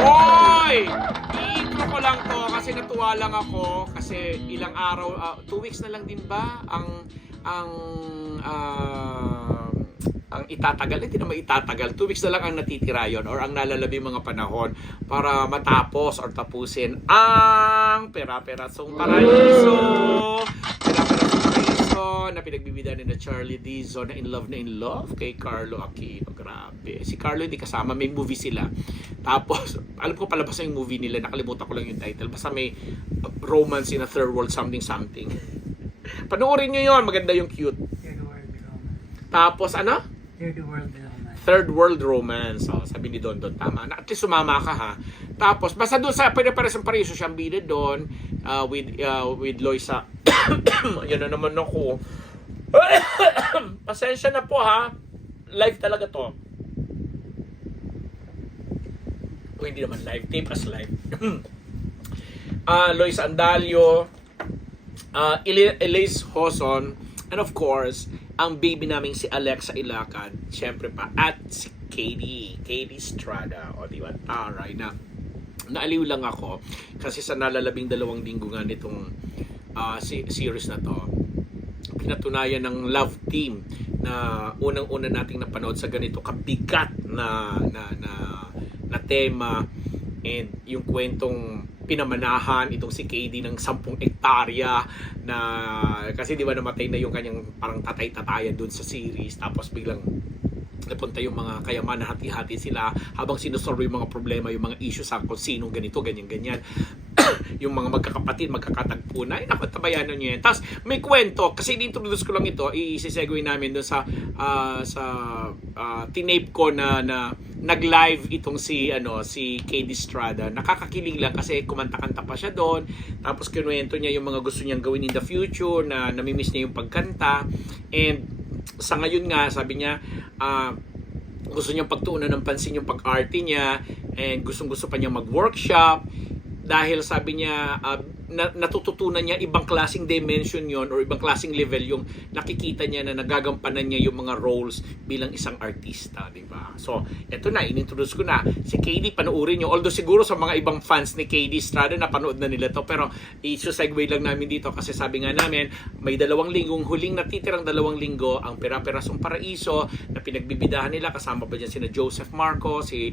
Hoy! I-intro ko lang to kasi natuwa lang ako kasi ilang araw, 2 weeks na lang din ba ang ang itatagal, hindi naman itatagal, 2 weeks na lang ang natitira yon or ang nalalabing mga panahon para matapos or tapusin ang Pera-Perasong Paraiso. Pera-Perasong Paraiso na pinagbibida ni na Charlie Dizon na in love kay Carlo Aquino. Grabe. Si Carlo hindi kasama, may movie sila. Tapos, alam ko palabas na yung movie nila, nakalimutan ko lang yung title. Basta may romance in a third world something. Panoorin nyo yun, maganda yung cute. Third world romance. Tapos ano? Third world romance. Third world romance. So, sabi ni Don, tama. At least sumama ka ha. Tapos, basta doon sa Pera-Perasong Paraiso siyang bida doon with Loisa. Yan na naman ako. Pasensya na po ha. Live talaga to. O hindi naman live. Tape as live. Loisa Andalio, Elise Hoson, and of course, ang baby naming si Alexa Ilacad, syempre pa, at si Katie Estrada, o diba, taray na. Naaliw lang ako kasi sa nalalabing 2 linggo nga nitong series na to, pinatunayan ng love team na unang-una nating napanood sa ganito kabigat na tema, and yung kwentong pinamanahan itong si KD ng 10 hektarya na kasi di ba namatay na yung kanyang parang tatay-tatayan dun sa series, tapos biglang napunta yung mga kayamanan, hati-hati sila habang sinusolve yung mga problema, yung mga issue sa kung sino ganito, ganyan yung mga magkakapatid, magkakatagpo na, nakatabayanan nyo yan. Tapos may kwento, kasi i-introduce ko lang ito, i-segue namin doon sa tinape ko na nag-live itong si KD Estrada. Nakakakilig lang kasi kumanta-kanta pa siya doon, tapos kinuwento niya yung mga gusto niyang gawin in the future, na namimiss niya yung pagkanta, and sa ngayon nga, sabi niya, gusto niyang pagtuunan ng pansin yung pag-arte niya, and gustong-gusto pa niya mag-workshop dahil sabi niya natututunan niya ibang klaseng dimension yon or ibang klaseng level yung nakikita niya na nagagampanan niya yung mga roles bilang isang artista, di ba? So, eto na, inintroduce ko na si KD, panoorin niyo. Although siguro sa mga ibang fans ni KD Estrada napanood na nila to, pero i-segue lang namin dito kasi sabi nga namin may 2 linggong huling natitirang 2 linggo ang Pera-Perasong Paraiso na pinagbibidahan nila, kasama pa diyan sina Joseph Marco, si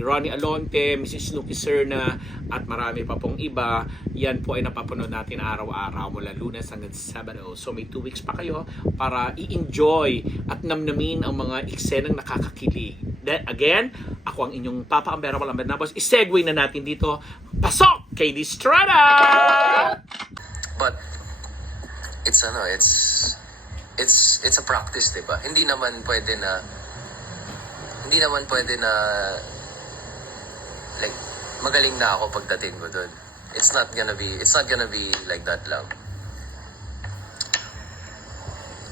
Ronnie Alonte, Mrs. Snooki Serna at marami pa pong iba. Yan po ay napapanood natin araw-araw mula Lunes hanggang Sabado. So may 2 weeks pa kayo para i-enjoy at namnamin ang mga eksenang nakakakilig. Then again, ako ang inyong Papa Ambera Walambernabos. I-segue na natin dito. Pasok! KD Estrada! But it's a practice, 'di ba? Hindi naman pwede na like magaling na ako pagdating ko doon. It's not gonna be like that lang.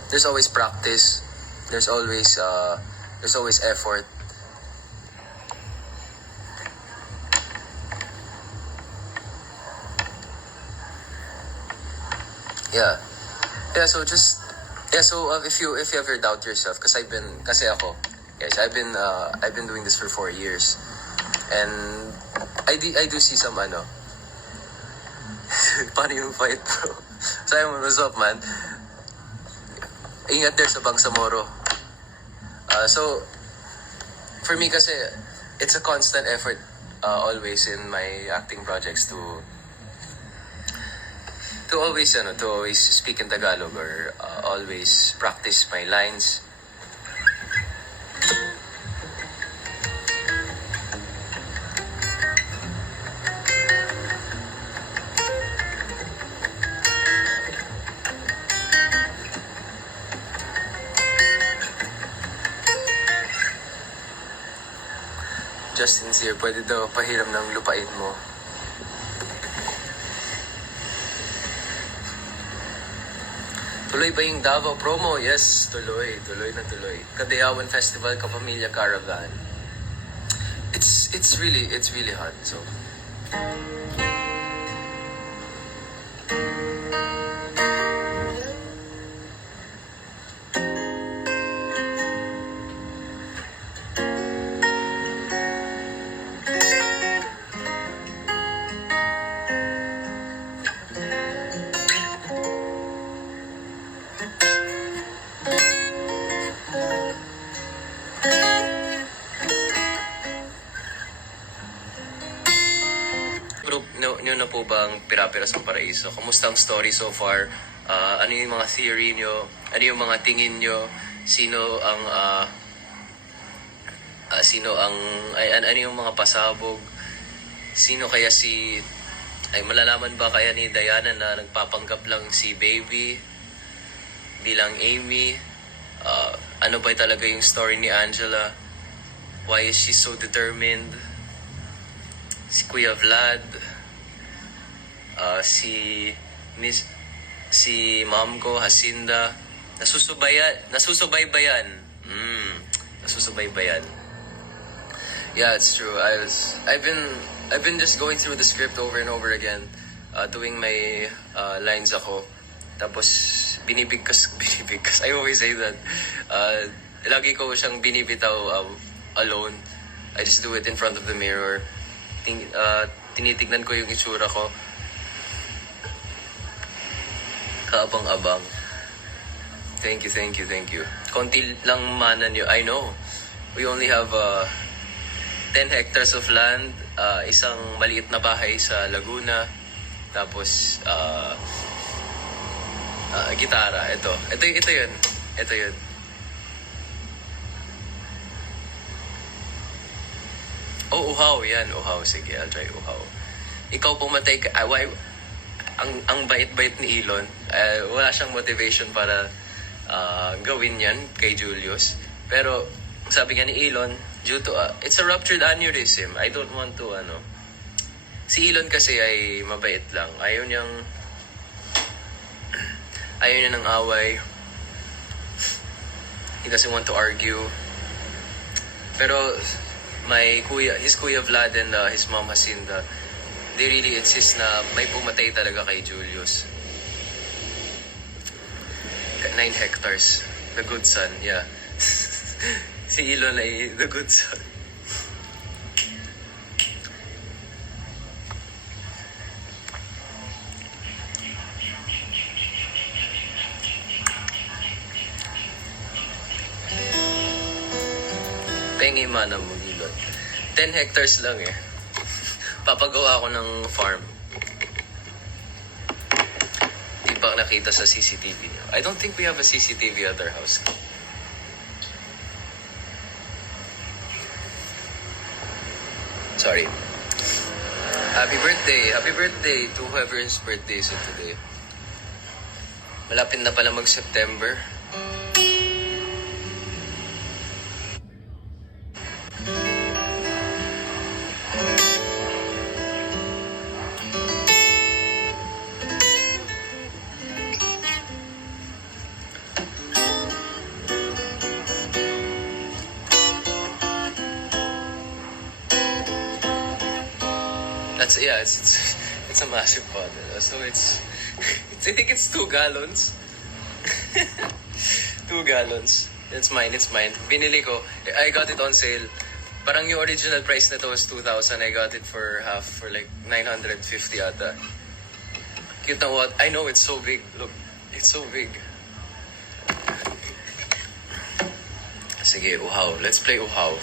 There's always practice. There's always effort. Yeah. So if you ever doubt yourself, I've been doing this for 4 years. And I do see some paano yung fight, bro? Simon, what's up, man? Ingat there sa Bangsamoro. So for me kasi it's a constant effort always in my acting projects to always speak in Tagalog or always practice my lines. Justin Sear, pwede daw pahiram ng lupain mo. Tuloy ba yung Davao promo? Yes, tuloy na tuloy. Kadayawan Festival, Kapamilya Caravan. It's really hard. So nyo na po ba ang Pira-Pira sa Paraiso? Kamusta ang story so far? Ano yung mga theory nyo? Ano yung mga tingin nyo? Sino ang ano yung mga pasabog? Sino kaya malalaman ba kaya ni Diana na nagpapanggap lang si Baby bilang Amy? Ano ba talaga yung story ni Angela? Why is she so determined? Si Kuya Vlad, si mom ko, Hacinda, nasusubaybayan. Nasusubaybayan. Yeah, it's true. I've been just going through the script over and over again, doing my lines ako. Tapos binibigkas. I always say that. Lagi ko siyang binibitaw alone. I just do it in front of the mirror. Tinitignan ko yung itsura ko. Kaabang-abang. Thank you. Konti lang mana niyo. I know. We only have 10 hectares of land, isang maliit na bahay sa Laguna, tapos gitara. Ito yun. Oh, uhaw. Yan, uhaw. Sige, I'll try uhaw. Ikaw pumatay ka. Ang bait-bait ni Elon. Wala siyang motivation para gawin yan kay Julius. Pero, sabi nga ni Elon, due to, it's a ruptured aneurysm. I don't want to, Si Elon kasi ay mabait lang. Ayaw niya ng away. He doesn't want to argue. Pero, his kuya Vlad and his mom Hacinda, they really insist na may pumatay talaga kay Julius. 9 hectares. The good son, yeah. Si Elon ay the good son. Pengi mana mo, Elon. 10 hectares lang eh. Papagawa ko ng farm. Di ba nakita sa CCTV niyo? I don't think we have a CCTV at our house. Sorry. Happy birthday to whoever's birthday is it today. Malapit na pala mag-September. It's a massive bottle. So I think it's 2 gallons. 2 gallons. It's mine. Binili ko. I got it on sale. Parang yung original price nito was 2,000. I got it for half, for like 950 ata. Cute na what? I know, it's so big. Look, it's so big. Sige, uhaw. Let's play uhaw.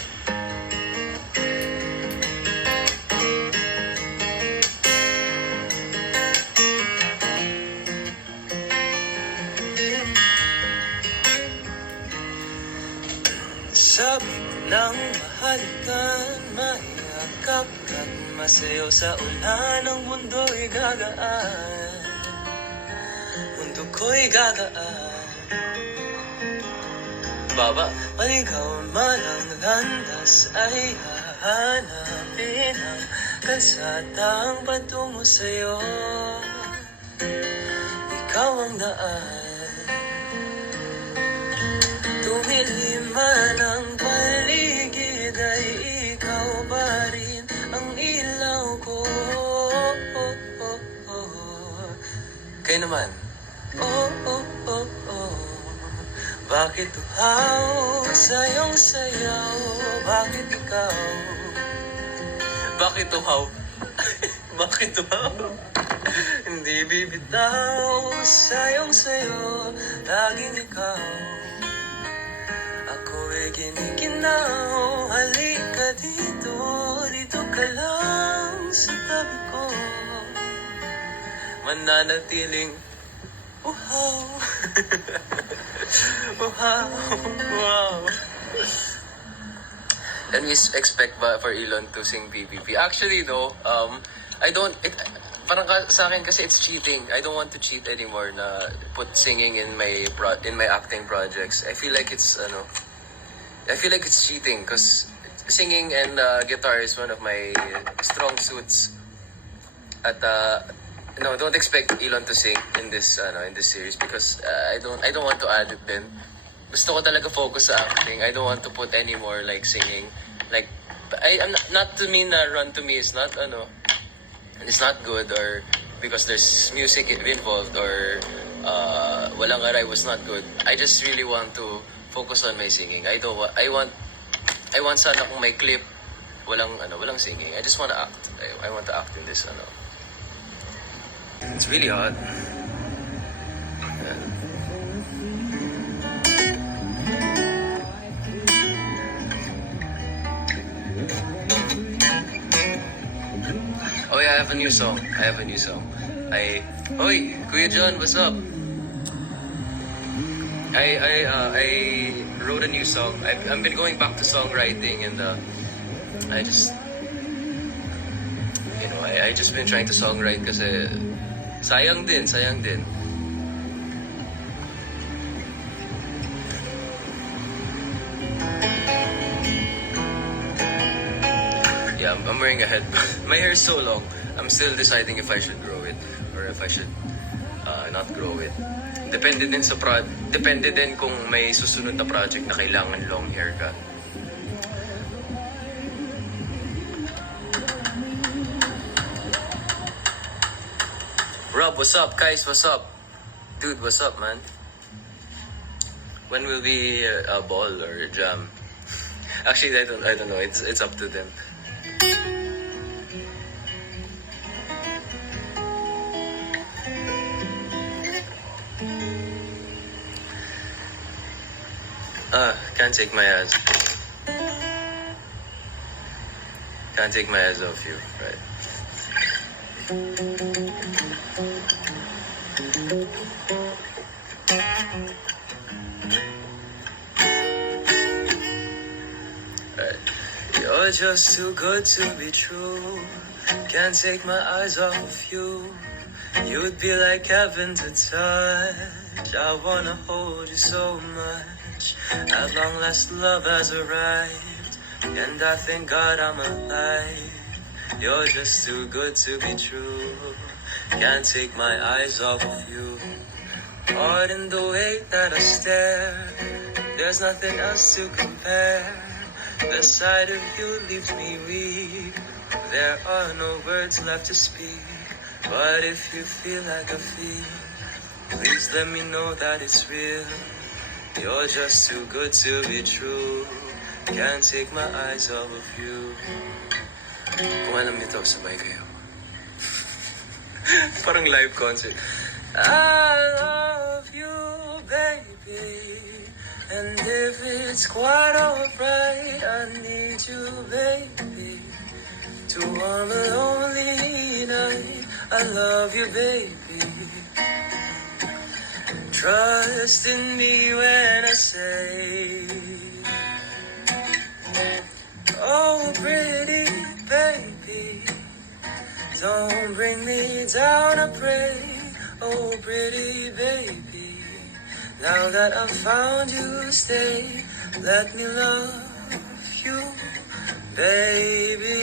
Sabi ng mahalikan, mayakap at masayaw sa ulan. Ang mundo'y gagaan, mundo ko'y gagaan. Baba, maligaw man ang landas ay hahanapin ang kalsadang patungo sa'yo. Ikaw ang daan, tumiliman ang paligid ay ikaw pa rin ang ilaw ko. Kayo naman. Bakit uhaw sa iyong sayaw? Bakit ikaw? Bakit uhaw? Bakit uhaw? Hindi bibitaw sa iyong sayo, laging ikaw. Ako'y kinikinaw, halika dito, dito ka lang sa tabi ko. mananatiling wow. Wow, wow. And we expect ba for Elon to sing PPP? Actually, no. I don't. Parang sa akin kasi it's cheating. I don't want to cheat anymore na put singing in my acting projects. I feel like it's cheating because singing and guitar is one of my strong suits. At no, don't expect Elon to sing in this series because I don't want to add it then. Gusto ko talaga focus sa acting. I don't want to put any more like singing. Like I'm not to mean na Run to Me is not it's not good or because there's music involved or Walang Aray was not good. I just really want to focus on my singing. I want sana kung may clip walang singing. I just want to act. I want to act in this It's really hot. Oh yeah, I have a new song. Oy, Kuya John, what's up? I wrote a new song. I've been going back to songwriting and I just I just been trying to songwrite kasi sayang din. Yeah, I'm wearing a headband. My hair is so long. I'm still deciding if I should grow it or if I should not grow it. Depende din kung may susunod na project na kailangan long hair ka. Rob, what's up? Guys, what's up? Dude, what's up, man? When will be a ball or a jam? Actually, I don't know. It's up to them. Can't take my eyes. Can't take my eyes off you, right? Right. You're just too good to be true. Can't take my eyes off you. You'd be like heaven to touch. I wanna hold you so much. At long last, love has arrived, and I thank God I'm alive. You're just too good to be true. Can't take my eyes off of you. Caught in the way that I stare. There's nothing else to compare. The sight of you leaves me weak. There are no words left to speak. But if you feel like I feel, please let me know that it's real. You're just too good to be true. Can't take my eyes off of you. Kung alam nito, sabay kayo. Parang live concert. I love you, baby. And if it's quite alright, I need you, baby. To warm a lonely night. I love you, baby. Trust in me when I say, oh, pretty baby, don't bring me down, I pray. Oh, pretty baby, now that I've found you, stay. Let me love you, baby.